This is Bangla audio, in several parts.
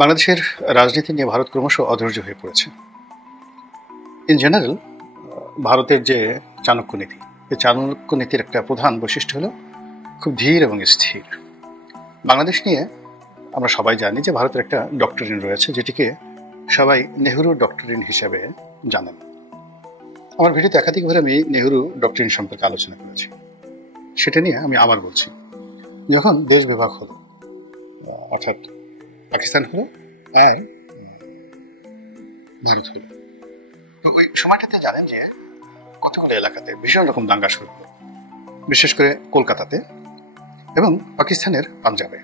বাংলাদেশের রাজনীতি নিয়ে ভারত ক্রমশ অধৈর্য হয়ে পড়েছে। ইন জেনারেল ভারতের যে চাণক্য নীতি, এই চাণক্য নীতির একটা প্রধান বৈশিষ্ট্য হলো খুব ধীর এবং স্থির। বাংলাদেশ নিয়ে আমরা সবাই জানি যে ভারতের একটা ডক্টরিন রয়েছে, যেটিকে সবাই নেহরু ডক্টরিন হিসেবে জানেন। আমার ভিডিওতে একাধিকবার আমি নেহরু ডক্টরিন সম্পর্কে আলোচনা করেছি, সেটা নিয়ে আমি আবার বলছি। যখন দেশ বিভাগ হলো, অর্থাৎ পাকিস্তান হলো আর ভারত হলো, তো ওই সময়টাতে জানেন যে কতগুলো এলাকাতে ভীষণ রকম দাঙ্গা শুরু হলো, বিশেষ করে কলকাতাতে এবং পাকিস্তানের পাঞ্জাবে।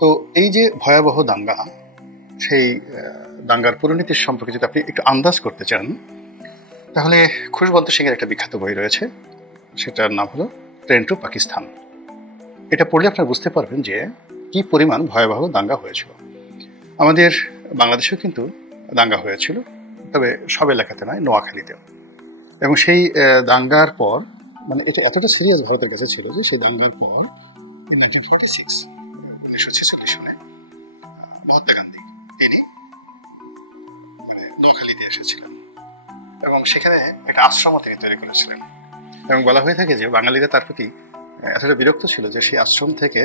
তো এই যে ভয়াবহ দাঙ্গা, সেই দাঙ্গার পরিণতির সম্পর্কে যদি আপনি একটু আন্দাজ করতে চান, তাহলে খুশবন্ত সিং এর একটা বিখ্যাত বই রয়েছে, সেটার নাম হলো ট্রেন টু পাকিস্তান। এটা পড়লে আপনারা বুঝতে পারবেন যে কি পরিমাণ ভয়াবহ দাঙ্গা হয়েছিল। আমাদের বাংলাদেশেও কিন্তু দাঙ্গা হয়েছিল, তবে সব এলাকাতে নয়, নোয়াখালীতেও। এবং সেই দাঙ্গার পর, মানে এটা এতটা সিরিয়াস ভারতের কাছে ছিল যে সেই দাঙ্গার পর 1946 সালে মহাত্মা গান্ধী তিনি নোয়াখালীতে এসেছিলেন এবং সেখানে একটা আশ্রম তিনি তৈরি করেছিলেন। এবং বলা হয়ে থাকে যে বাঙালিরা তার প্রতি এতটা বিরক্ত ছিল যে সেই আশ্রম থেকে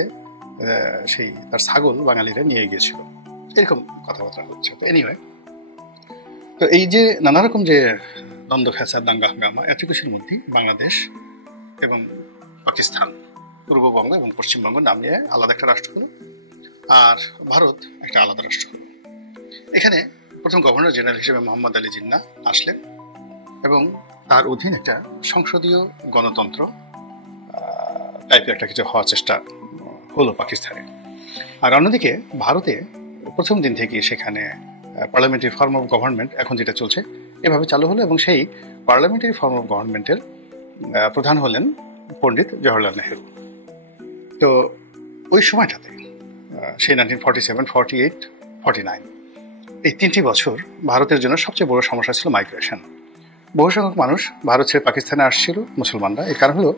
সেই তার ছাগল বাঙালিরা নিয়ে গিয়েছিল, এরকম কথাবার্তা হচ্ছে। তো এনিওয়ে, তো এই যে নানা রকম যে দ্বন্দ্ব ফ্যাসাদ, দাঙ্গা হাঙ্গামা, এত কিছুর মধ্যেই বাংলাদেশ এবং পাকিস্তান, পূর্ববঙ্গ এবং পশ্চিমবঙ্গ নাম নিয়ে আলাদা একটা রাষ্ট্র হলো, আর ভারত একটা আলাদা রাষ্ট্র হলো। এখানে প্রথম গভর্নর জেনারেল হিসেবে মোহাম্মদ আলী জিন্নাহ আসলেন এবং তার অধীন একটা সংসদীয় গণতন্ত্র টাইপের একটা কিছু হওয়ার চেষ্টা হলো পাকিস্তানে। আর অন্যদিকে ভারতে প্রথম দিন থেকে সেখানে পার্লামেন্টারি ফর্ম অফ গভর্নমেন্ট এখন যেটা চলছে এভাবে চালু হলো, এবং সেই পার্লামেন্টারি ফর্ম অফ গভর্নমেন্টের প্রধান হলেন পণ্ডিত জওহরলাল নেহরু। তো ওই সময়টাতে সেই 1947, 48, 49 এই 3টি বছর ভারতের জন্য সবচেয়ে বড় সমস্যা ছিল মাইগ্রেশন। বহু সংখ্যক মানুষ ভারত ছেড়ে পাকিস্তানে আসছিল, মুসলমানরা। এর কারণ হলো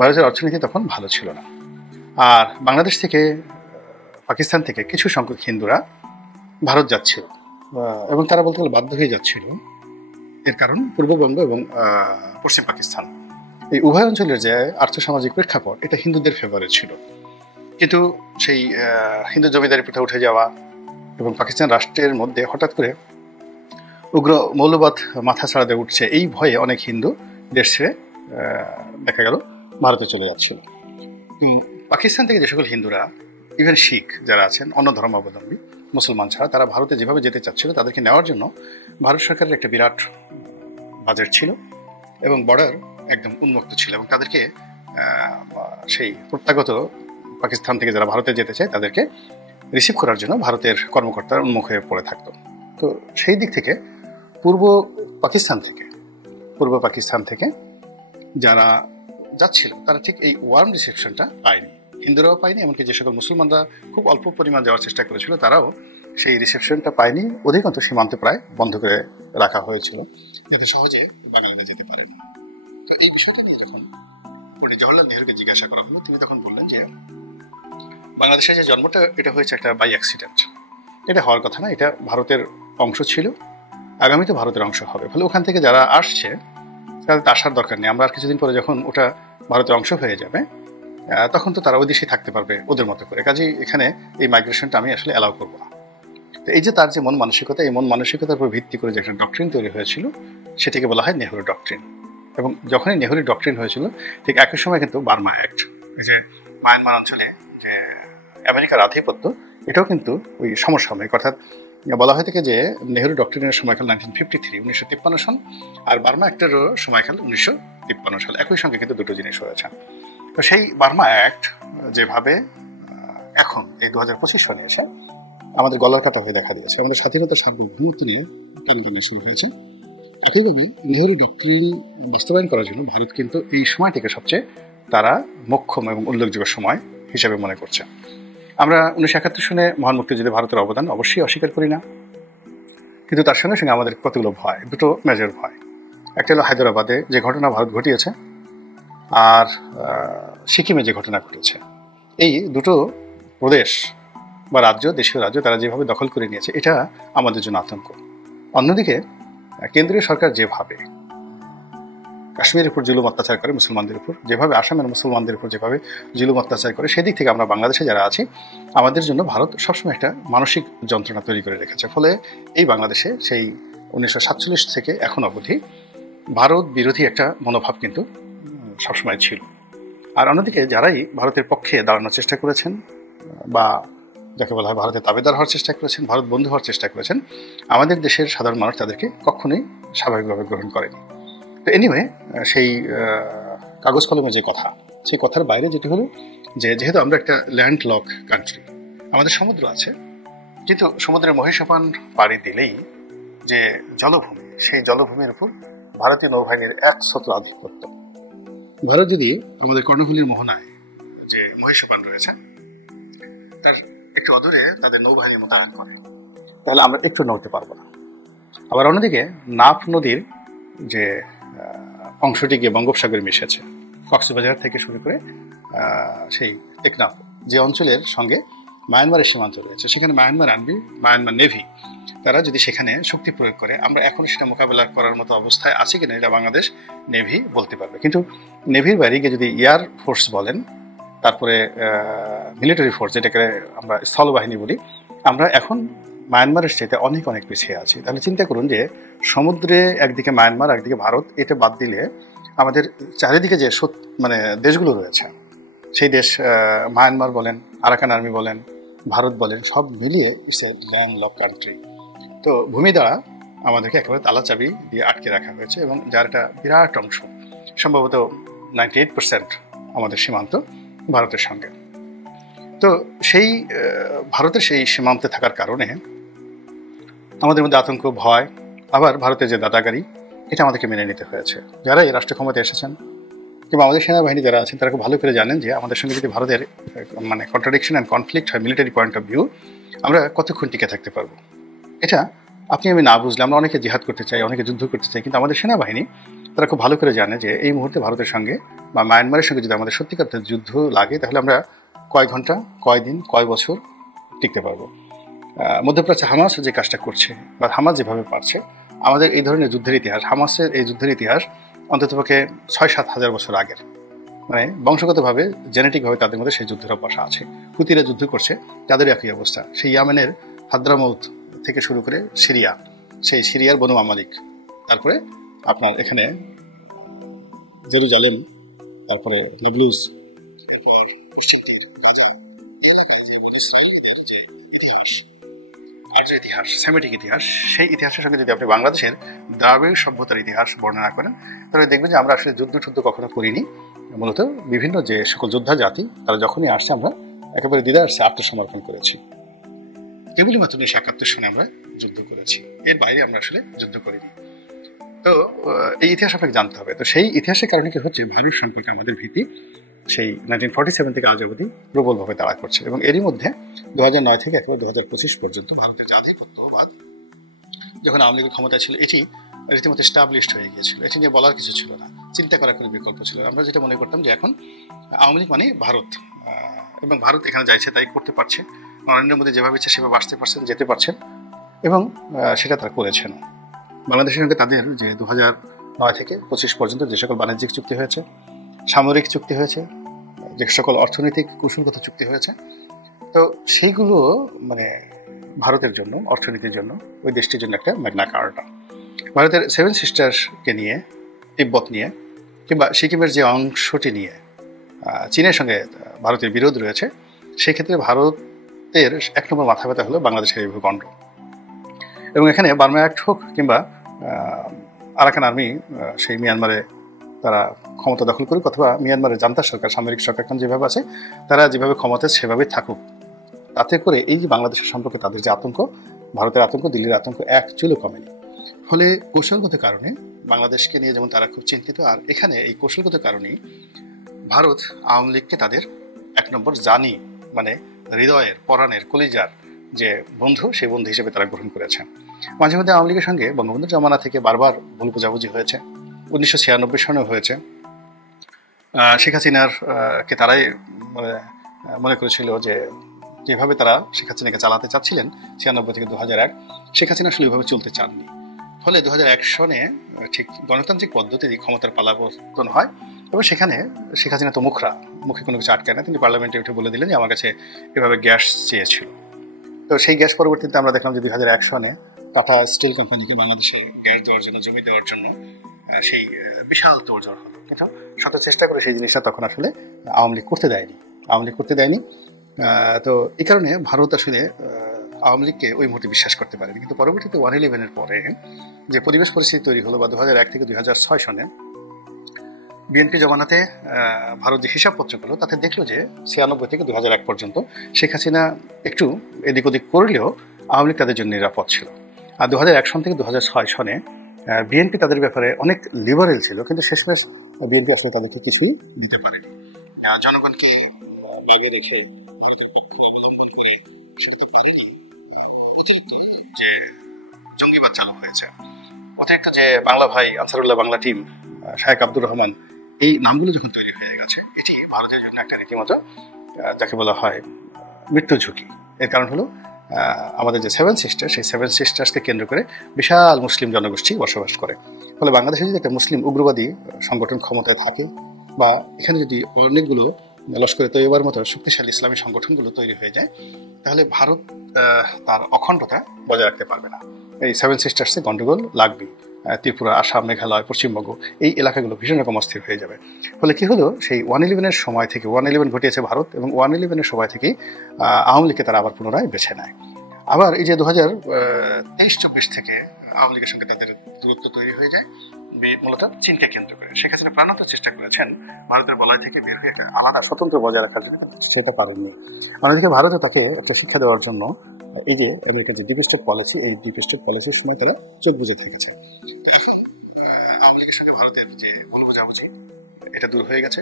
ভারতের অর্থনীতি তখন ভালো ছিল না, আর বাংলাদেশ থেকে, পাকিস্তান থেকে কিছু সংখ্যক হিন্দুরা ভারত যাচ্ছিল এবং তারা বলতে গেলে বাধ্য হয়ে যাচ্ছিল। এর কারণ পূর্ববঙ্গ এবং পশ্চিম পাকিস্তান, এই উভয় অঞ্চলের যে আর্থসামাজিক প্রেক্ষাপট, এটা হিন্দুদের ফেভারে ছিল। কিন্তু সেই হিন্দু জমিদারি প্রথা উঠে যাওয়া এবং পাকিস্তান রাষ্ট্রের মধ্যে হঠাৎ করে উগ্র মৌলবাদ মাথা ছাড়াতে উঠছে, এই ভয়ে অনেক হিন্দু দেশ ছেড়ে দেখা গেল ভারতে চলে যাচ্ছিল। পাকিস্তান থেকে যে সকল হিন্দুরা, ইভেন শিখ যারা আছেন, অন্য ধর্মাবলম্বী, মুসলমান ছাড়া, তারা ভারতে যেভাবে যেতে চাচ্ছিল, তাদেরকে নেওয়ার জন্য ভারত সরকারের একটা বিরাট বাজেট ছিল এবং বর্ডার একদম উন্মুক্ত ছিল, এবং তাদেরকে সেই প্রত্যাগত পাকিস্তান থেকে যারা ভারতে যেতে চায় তাদেরকে রিসিভ করার জন্য ভারতের কর্মকর্তারা উন্মুখ হয়ে পড়ে থাকতো। তো সেই দিক থেকে পূর্ব পাকিস্তান থেকে যারা যাচ্ছিল তারা ঠিক এই ওয়ার্ম রিসেপশনটা পায়নি, হিন্দুরাও পায়নি, এমনকি যে সকল মুসলমানরা খুব অল্প পরিমাণ যাওয়ার চেষ্টা করেছিল তারাও সেই রিসেপশনটা পায়নি। অধিকাংশ সীমান্ত প্রায় বন্ধ করে রাখা হয়েছিল যাতে সহজে বাঙালিরা যেতে পারে। তো এই বিষয়টা নিয়ে যখন পণ্ডিত জওহরলাল নেহরুকে জিজ্ঞাসা করা হলো, তিনি তখন বললেন যে বাংলাদেশের যে জন্মটা, এটা হয়েছে একটা বাই অ্যাক্সিডেন্ট, এটা হওয়ার কথা না, এটা ভারতের অংশ ছিল, আগামীতে ভারতের অংশ হবে। ফলে ওখান থেকে যারা আসছে তাদের আসার দরকার নেই, আমরা আর কিছুদিন পরে যখন ওটা ভারতের অংশ হয়ে যাবে তখন তো তারা ওই দেশেই থাকতে পারবে ওদের মতো করে, কাজেই এখানে এই মাইগ্রেশনটা আমি আসলে অ্যালাউ করবো না। তো এই যে তার যে মন মানসিকতা, এই মন মানসিকতার উপর ভিত্তি করে যে একটা ডক্ট্রিন তৈরি হয়েছিল, সেটাকে বলা হয় নেহরু ডক্ট্রিন। এবং যখনই নেহরু ডক্ট্রিন হয়েছিল ঠিক একই সময় কিন্তু বার্মা অ্যাক্ট, এই যে মায়ানমার অঞ্চলে যে আমেরিকার আধিপত্য, এটাও কিন্তু ওই সমসাময়িক, অর্থাৎ বলা হয়ে থাকে যে নেহরু ডক্ট্রিনের সময়কাল 1953 সাল, আর বার্মা অ্যাক্টেরও সময়কাল 1953 সাল, একই সঙ্গে কিন্তু দুটো জিনিস হয়েছে। তো সেই বার্মা অ্যাক্ট যেভাবে এখন এই 2025 সনে এসে আমাদের গলার কাটা হয়ে দেখা দিয়েছে, আমাদের স্বাধীনতার সার্বভৌমত্ব নিয়ে টানাটানি শুরু হয়েছে, একইভাবে নেহরু ডক্ট্রিন বাস্তবায়ন করার জন্য ভারত কিন্তু এই সময়টিকে সবচেয়ে তারা মোক্ষম এবং উল্লেখযোগ্য সময় হিসেবে মনে করছে। আমরা 1971 সনে মহান মুক্তিযুদ্ধে ভারতের অবদান অবশ্যই অস্বীকার করি না, কিন্তু তার সঙ্গে সঙ্গে আমাদের কতগুলো ভয়, দুটো মেজর ভয়। একটা হলো হায়দ্রাবাদে যে ঘটনা ভারত ঘটিয়েছে, আর সিকিমে যে ঘটনা ঘটেছে। এই দুটো প্রদেশ বা রাজ্য, দেশীয় রাজ্য তারা যেভাবে দখল করে নিয়েছে, এটা আমাদের জন্য আতঙ্ক। অন্যদিকে কেন্দ্রীয় সরকার যেভাবে কাশ্মীরের উপর জুলুম অত্যাচার করে মুসলমানদের উপর, যেভাবে আসামের মুসলমানদের উপর যেভাবে জুলুম অত্যাচার করে, সেদিক থেকে আমরা বাংলাদেশে যারা আছি আমাদের জন্য ভারত সবসময় একটা মানসিক যন্ত্রণা তৈরি করে রেখেছে। ফলে এই বাংলাদেশে সেই 1947 থেকে এখন অবধি ভারত বিরোধী একটা মনোভাব কিন্তু সবসময় ছিল। আর অন্যদিকে যারাই ভারতের পক্ষে দাঁড়ানোর চেষ্টা করেছেন বা যাকে বলা হয় ভারতের তাবেদার হওয়ার চেষ্টা করেছেন, ভারত বন্ধু হওয়ার চেষ্টা করেছেন, আমাদের দেশের সাধারণ মানুষ তাদেরকে কখনোই স্বাভাবিকভাবে গ্রহণ করেনি। তো এনিওয়ে, সেই কাগজ কলমের যে কথা, সেই কথার বাইরে যেটি হলো যে যেহেতু আমরা একটা ল্যান্ড লক কান্ট্রি, আমাদের সমুদ্র আছে, কিন্তু সমুদ্রের মহিষাপান পাড়ি দিলেই যে জলভূমি, সেই জলভূমির উপর ভারতীয় নৌবাহিনীর এক ছত্র আধিপত্য। ভারত যদি আমাদের কর্ণফুলীর মোহনায় যে মহিষাপান রয়েছে তার একটু অদূরে তাদের নৌবাহিনী মোতায়েন করে, তাহলে আমরা একটু নড়তে পারবো না। আবার অন্যদিকে নাফ নদীর যে অংশটি গিয়ে বঙ্গোপসাগরে মিশেছে, কক্সবাজার থেকে শুরু করে সেই টেকনাফ যে অঞ্চলের সঙ্গে মায়ানমারের সীমান্ত রয়েছে, সেখানে মায়ানমার আর্মি, মায়ানমার নেভি তারা যদি সেখানে শক্তি প্রয়োগ করে, আমরা এখন সেটা মোকাবেলা করার মতো অবস্থায় আছে কিনা এটা বাংলাদেশ নেভি বলতে পারবে। কিন্তু নেভির বাইরে গিয়ে যদি এয়ার ফোর্স বলেন, তারপরে মিলিটারি ফোর্স যেটাকে আমরা স্থলবাহিনী বলি, আমরা এখন মায়ানমারের চাইতে অনেক অনেক পিছিয়ে আছি। তাহলে চিন্তা করুন যে সমুদ্রে একদিকে মায়ানমার, একদিকে ভারত, এটা বাদ দিলে আমাদের চারিদিকে যে মানে দেশগুলো রয়েছে, সেই দেশ মায়ানমার বলেন, আরাকান আর্মি বলেন, ভারত বলেন, সব মিলিয়ে it's a land lock country. তো ভূমি দ্বারা আমাদেরকে একেবারে তালা চাবি দিয়ে আটকে রাখা হয়েছে, এবং যার একটা বিরাট অংশ, সম্ভবত 98% আমাদের সীমান্ত ভারতের সঙ্গে। তো সেই ভারতের সেই সীমান্তে থাকার কারণে আমাদের মধ্যে আতঙ্ক, ভয়, আবার ভারতের যে দাদাগারি, এটা আমাদেরকে মেনে নিতে হয়েছে। যারা এই রাষ্ট্র ক্ষমতায় এসেছেন কিংবা আমাদের সেনাবাহিনী যারা আছেন, তারা খুব ভালো করে জানেন যে আমাদের সঙ্গে যদি ভারতের মানে কন্ট্রাডিকশন অ্যান্ড কনফ্লিক্ট হয় মিলিটারি পয়েন্ট অফ ভিউ, আমরা কতক্ষণ টিকে থাকতে পারবো। এটা আপনি আমি না বুঝলে, আমরা অনেকে জিহাদ করতে চাই, অনেকে যুদ্ধ করতে চাই, কিন্তু আমাদের সেনাবাহিনী তারা খুব ভালো করে জানে যে এই মুহূর্তে ভারতের সঙ্গে বা মায়ানমারের সঙ্গে যদি আমাদের সত্যিকার যুদ্ধ লাগে, তাহলে আমরা কয় ঘন্টা, কয় দিন, কয় বছর টিকতে পারবো। মধ্যপ্রাচ্যে হামাস যে কাজটা করছে বা হামাস যেভাবে পারছে, আমাদের এই ধরনের যুদ্ধের ইতিহাস, হামাসের এই যুদ্ধের ইতিহাস অন্ততপক্ষে 6-7 হাজার বছর আগের, মানে বংশগতভাবে জেনেটিকভাবে তাদের মধ্যে সেই যুদ্ধের অভ্যাস আছে। হুতিরা যুদ্ধ করছে, তাদের একই অবস্থা। সেই ইয়ামেনের হাদ্রামাউত থেকে শুরু করে সিরিয়া, সেই সিরিয়ার বনু মামালিক, তারপরে আপনার এখানে জেরুজালেম, তারপরে নবলুস, আর যে ইতিহাস, সেমিটিক ইতিহাস, সেই ইতিহাসের সঙ্গে যদি আপনি বাংলাদেশের দ্রাবিড় সভ্যতার ইতিহাস বর্ণনা করেন, তাহলে দেখবেন যে আমরা আসলে যুদ্ধ কখনো করিনি। মূলত বিভিন্ন যে সকল যোদ্ধা জাতি তারা যখনই আসছে, আমরা একেবারে দ্বিধার আসছে আত্মসমর্পণ করেছি। কেবলই মাত্র 1971 সনে আমরা যুদ্ধ করেছি, এর বাইরে আমরা আসলে যুদ্ধ করিনি। তো এই ইতিহাস আপনাকে জানতে হবে। তো সেই ইতিহাসের কারণে কি হচ্ছে, ভারত সম্পর্কে আমাদের ভীতি সেই 1947 থেকে আজ অবধি প্রবলভাবে তাড়া করছে, এবং এরই মধ্যে 2009 থেকে একেবারে 2025 পর্যন্ত ভারতের যে আধিপত্যবাদ, যখন আওয়ামী লীগের ক্ষমতা ছিল, এটি রীতিমতো এস্টাবলিশড হয়ে গিয়েছিল। এটি নিয়ে বলার কিছু ছিল না, চিন্তা করার কোনো বিকল্প ছিল না। আমরা যেটা মনে করতাম যে এখন আওয়ামী লীগ মানে ভারত, এবং ভারত এখানে যাইছে তাই করতে পারছে, নরেন্দ্র মোদী যেভাবে ইচ্ছে সেভাবে আসতে পারছেন, যেতে পারছেন, এবং সেটা তারা করেছেন। বাংলাদেশের সঙ্গে তাদের যে 2009 থেকে 25 পর্যন্ত যে সকল বাণিজ্যিক চুক্তি হয়েছে, সামরিক চুক্তি হয়েছে, যে সকল অর্থনৈতিক কৌশলগত চুক্তি হয়েছে, তো সেইগুলো মানে ভারতের জন্য, অর্থনীতির জন্য, ওই দেশটির জন্য একটা ম্যাগনা কার্টা। ভারতের 7 সিস্টার্সকে নিয়ে, তিব্বত নিয়ে, কিংবা সিকিমের যে অংশটি নিয়ে চীনের সঙ্গে ভারতের বিরোধ রয়েছে, সেই ক্ষেত্রে ভারতের 1 নম্বর মাথা ব্যথা হলো বাংলাদেশের এই ভূখণ্ড। এবং এখানে বার্মা অ্যাক্ট হোক কিংবা আরাকান আর্মি সেই মিয়ানমারে তারা ক্ষমতা দখল করুক, অথবা মিয়ানমারের জান্তা সরকার, সামরিক সরকার যেভাবে আছে, তারা যেভাবে ক্ষমতায় সেভাবেই থাকুক, তাতে করে এই যে বাংলাদেশের সম্পর্কে তাদের যে আতঙ্ক, ভারতের আতঙ্ক, দিল্লির আতঙ্ক এক চুলও কমেনি। ফলে কৌশলগত কারণে বাংলাদেশকে নিয়ে যেমন তারা খুব চিন্তিত, আর এখানে এই কৌশলগত কারণেই ভারত আওয়ামী লীগকে তাদের 1 নম্বর জানি, মানে হৃদয়ের, পরাণের, কলিজার যে বন্ধু, সেই বন্ধু হিসেবে তারা গ্রহণ করেছেন। মাঝে মধ্যে আওয়ামী লীগের সঙ্গে বঙ্গবন্ধুর জমানা থেকে বারবার ভুল বোঝাবুঝি হয়েছে। 1996 সনেও হয়েছে। শেখ হাসিনার কে তারাই মনে করেছিল যে যেভাবে তারা শেখ হাসিনাকে চালাতে চাচ্ছিলেন 96 থেকে 2001, শেখ হাসিনা আসলে ওইভাবে চলতে চাননি। ফলে 2001 সনে ঠিক গণতান্ত্রিক পদ্ধতিতে ক্ষমতার পালাবর্তন হয় এবং সেখানে শেখ হাসিনা তো মুখে কোনো কিছু আটকায় না, তিনি পার্লামেন্টে উঠে বলে দিলেন যে আমার কাছে এভাবে গ্যাস চেয়েছিল। তো সেই গ্যাস পরবর্তীতে আমরা দেখলাম যে 2001 সনে টাটা স্টিল কোম্পানিকে বাংলাদেশে গ্যাস দেওয়ার জন্য, জমি দেওয়ার জন্য সেই বিশাল তোড়জোড় হলো, কিন্তু শত চেষ্টা করে সেই জিনিসটা তখন আসলে আওয়ামী লীগ করতে দেয়নি। তো এই কারণে ভারত আসলে আওয়ামী লীগকে ওই মুহূর্তে বিশ্বাস করতে পারেনি। কিন্তু পরবর্তীতে 111 পরে যে পরিবেশ পরিস্থিতি তৈরি হলো বা 2001 থেকে 2006 সনে বিএনপি জমানাতে ভারত যে হিসাবপত্রগুলো তাতে দেখলো যে 96 থেকে 2001 পর্যন্ত শেখ হাসিনা একটু এদিক ওদিক করলেও আওয়ামী লীগ তাদের জন্য নিরাপদ ছিল। আর 2001 সন থেকে 2006 সনে বিএনপি তাদের ব্যাপারে অনেক লিবারেল ছিল, কিন্তু শেষমেশ বিএনপি আসলে তাদেরকে কিছুই দিতে পারেনি। জনগণকে ব্যাগে রেখে অতিরিক্ত যে জঙ্গিবাদ চালু হয়েছে, অতিরিক্ত যে বাংলা ভাই, আনসারুল্লাহ বাংলা টিম, শায়েখ আব্দুর রহমান, এই নামগুলো যখন তৈরি হয়ে গেছে, এটি ভারতের জন্য একটা রীতিমতো যাকে বলা হয় মৃত্যু ঝুঁকি। এর কারণ হলো আমাদের যে 7 সিস্টার, সেই 7 সিস্টার্সকে কেন্দ্র করে বিশাল মুসলিম জনগোষ্ঠী বসবাস করে। ফলে বাংলাদেশে যদি একটা মুসলিম উগ্রবাদী সংগঠন ক্ষমতায় থাকে বা এখানে যদি অনেকগুলো লস্করে তৈয়বার মতো শক্তিশালী ইসলামী সংগঠনগুলো তৈরি হয়ে যায়, তাহলে ভারত তার অখণ্ডতা বজায় রাখতে পারবে না। এই 7 সিস্টার্সে গন্ডগোল লাগবে। ত্রিপুরা, আসাম, মেঘালয়, পশ্চিমবঙ্গ, এই এলাকাগুলো ভীষণ রকম অস্থির হয়ে যাবে। ফলে কি হলো, সেই 111 সময় থেকে 111 ঘটিয়েছে ভারত, এবং 111 সময় থেকেই আওয়ামী লীগকে তারা আবার পুনরায় বেছে নেয়। আবার এই যে 2023-24 থেকে আওয়ামী লীগের সঙ্গে তাদের দূরত্ব তৈরি হয়ে যায় মূলত চীনকে কেন্দ্র করে। শেখ হাসিনা প্রাণান্ত চেষ্টা করেছেন ভারতের বলয় থেকে বের হয়ে আলাদা স্বতন্ত্র বজায় রাখার জন্য, সেটা পারেননি। অন্যদিকে ভারতও তাকে একটা শিক্ষা দেওয়ার জন্য এই যে আমেরিকার যে ডিপ স্টেট পলিসি, এই ডিপ স্টেট পলিসির সময় তারা চোখ বুজে থেকেছে। তো এখন আওয়ামী লীগের সঙ্গে ভারতের যে ভুল বোঝাবুঝি, এটা দূর হয়ে গেছে।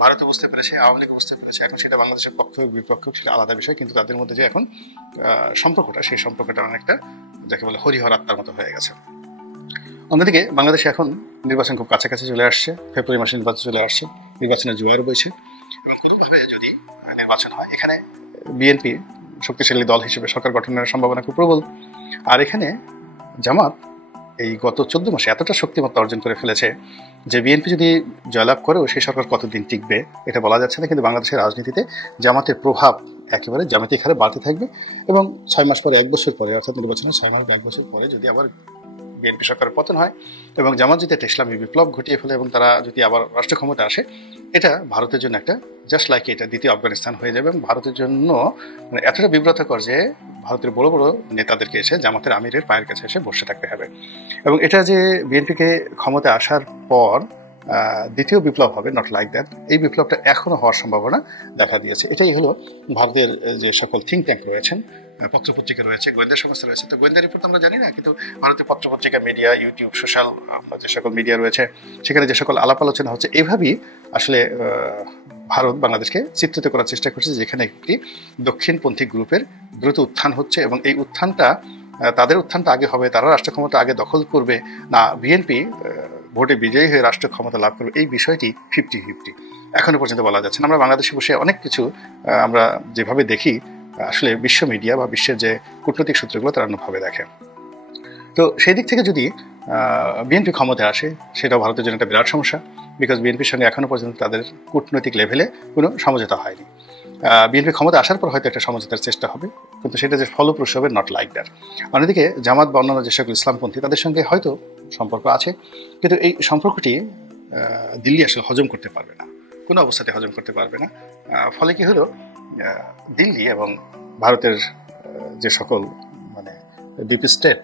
ভারতও বুঝতে পেরেছে, আওয়ামী লীগ বুঝতে পেরেছে। এখন সেটা বাংলাদেশের পক্ষ বিপক্ষ সেটা আলাদা বিষয়, কিন্তু তাদের মধ্যে যে এখন সম্পর্কটা, সেই সম্পর্কটা অনেকটা যাকে বলে হরিহর আত্মার মতো হয়ে গেছে। অন্যদিকে বাংলাদেশে এখন নির্বাচন খুব কাছাকাছি চলে আসছে, ফেব্রুয়ারি মাসে নির্বাচন চলে আসছে, নির্বাচনের জোয়ার বইছে, এবং কোনোভাবে যদি নির্বাচন হয় এখানে বিএনপি শক্তিশালী দল হিসেবে সরকার গঠনের সম্ভাবনা খুব প্রবল। আর এখানে জামাত এই গত 14 মাসে এতটা শক্তিমত্তা অর্জন করে ফেলেছে যে বিএনপি যদি জয়লাভ করেও সেই সরকার কতদিন টিকবে এটা বলা যাচ্ছে না, কিন্তু বাংলাদেশের রাজনীতিতে জামাতের প্রভাব একেবারে জ্যামিতিক হারে বাড়তে থাকবে। এবং 6 মাস পরে, 1 বছর পরে, অর্থাৎ নির্বাচনের 6 মাস বা 1 বছর পরে যদি আবার বিএনপি সরকারের পতন হয় এবং জামাত যদি একটা ইসলামী বিপ্লব ঘটিয়ে ফেলে এবং তারা যদি আবার রাষ্ট্র ক্ষমতা আসে, এটা ভারতের জন্য একটা জাস্ট লাইক এটা দ্বিতীয় আফগানিস্তান হয়ে যাবে। এবং ভারতের জন্য মানে এতটা বিব্রতকর যে ভারতের বড় বড় নেতাদেরকে এসে জামাতের আমিরের পায়ের কাছে এসে বসে থাকতে হবে। এবং এটা যে বিএনপিকে ক্ষমতা আসার পর দ্বিতীয় বিপ্লব হবে, নট লাইক দ্যাট, এই বিপ্লবটা এখনো হওয়ার সম্ভাবনা দেখা দিয়েছে। এটাই হলো ভারতের যে সকল থিঙ্ক ট্যাঙ্ক রয়েছেন, পত্রপত্রিকা রয়েছে, গোয়েন্দা সংস্থা রয়েছে। তো গোয়েন্দা রিপোর্ট আমরা জানি না, কিন্তু ভারতের পত্রপত্রিকা, মিডিয়া, ইউটিউব, সোশ্যাল যে সকল মিডিয়া রয়েছে সেখানে যে সকল আলাপ আলোচনা হচ্ছে, এভাবেই আসলে ভারত বাংলাদেশকে চিত্রিত করার চেষ্টা করছে, যেখানে একটি দক্ষিণপন্থী গ্রুপের দ্রুত উত্থান হচ্ছে এবং এই উত্থানটা, তাদের উত্থানটা আগে হবে, তারা রাষ্ট্র ক্ষমতা আগে দখল করবে না বিএনপি ভোটে বিজয়ী হয়ে রাষ্ট্র ক্ষমতা লাভ করবে, এই বিষয়টি 50-50 এখনো পর্যন্ত বলা যাচ্ছে না। আমরা বাংলাদেশে বসে অনেক কিছু আমরা যেভাবে দেখি, আসলে বিশ্ব মিডিয়া বা বিশ্বের যে কূটনৈতিক সূত্রগুলো তারা অন্যভাবে দেখে। তো সেই দিক থেকে যদি বিএনপি ক্ষমতায় আসে, সেটাও ভারতের জন্য একটা বিরাট সমস্যা, বিকজ বিএনপির সঙ্গে এখনো পর্যন্ত তাদের কূটনৈতিক লেভেলে কোনো সমঝোতা হয়নি। বিএনপি ক্ষমতা আসার পর হয়তো একটা সমঝোতার চেষ্টা হবে, কিন্তু সেটা যে ফলপ্রসূ হবে নট লাইক দ্যাট। অন্যদিকে জামাত বা অন্যান্য যে সকল ইসলামপন্থী তাদের সঙ্গে হয়তো সম্পর্ক আছে, কিন্তু এই সম্পর্কটি দিল্লি আসলে হজম করতে পারবে না, কোনো অবস্থাতে হজম করতে পারবে না। ফলে কি হলো, দিল্লি এবং ভারতের যে সকল মানে ডিপ স্টেট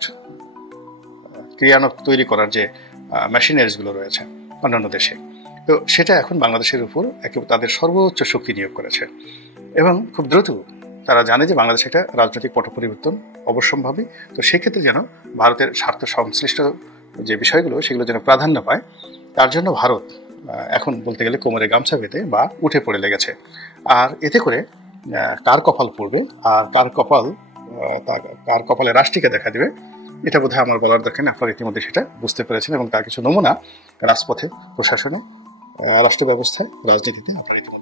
ক্রিয়ানক তৈরি করার যে মেশিনারিজগুলো রয়েছে অন্যান্য দেশে, তো সেটা এখন বাংলাদেশের উপর একেবারে তাদের সর্বোচ্চ শক্তি নিয়োগ করেছে। এবং খুব দ্রুত তারা জানে যে বাংলাদেশে একটা রাজনৈতিক পট পরিবর্তন অবশ্যম্ভাবী। তো সেক্ষেত্রে যেন ভারতের স্বার্থ সংশ্লিষ্ট যে বিষয়গুলো সেগুলো যেন প্রাধান্য পায়, তার জন্য ভারত এখন বলতে গেলে কোমরে গামছা বেঁধে বা উঠে পড়ে লেগেছে। আর এতে করে কার কপাল পড়বে আর কার কপালে রাষ্ট্রীকে দেখা দেবে, এটা বোধহয় আমার বলার দরকার নেই, আপনারা ইতিমধ্যে সেটা বুঝতে পেরেছেন এবং তার কিছু নমুনা রাজপথে, প্রশাসনে, রাষ্ট্র ব্যবস্থায়, রাজনীতিতে আপনারা ইতিমধ্যে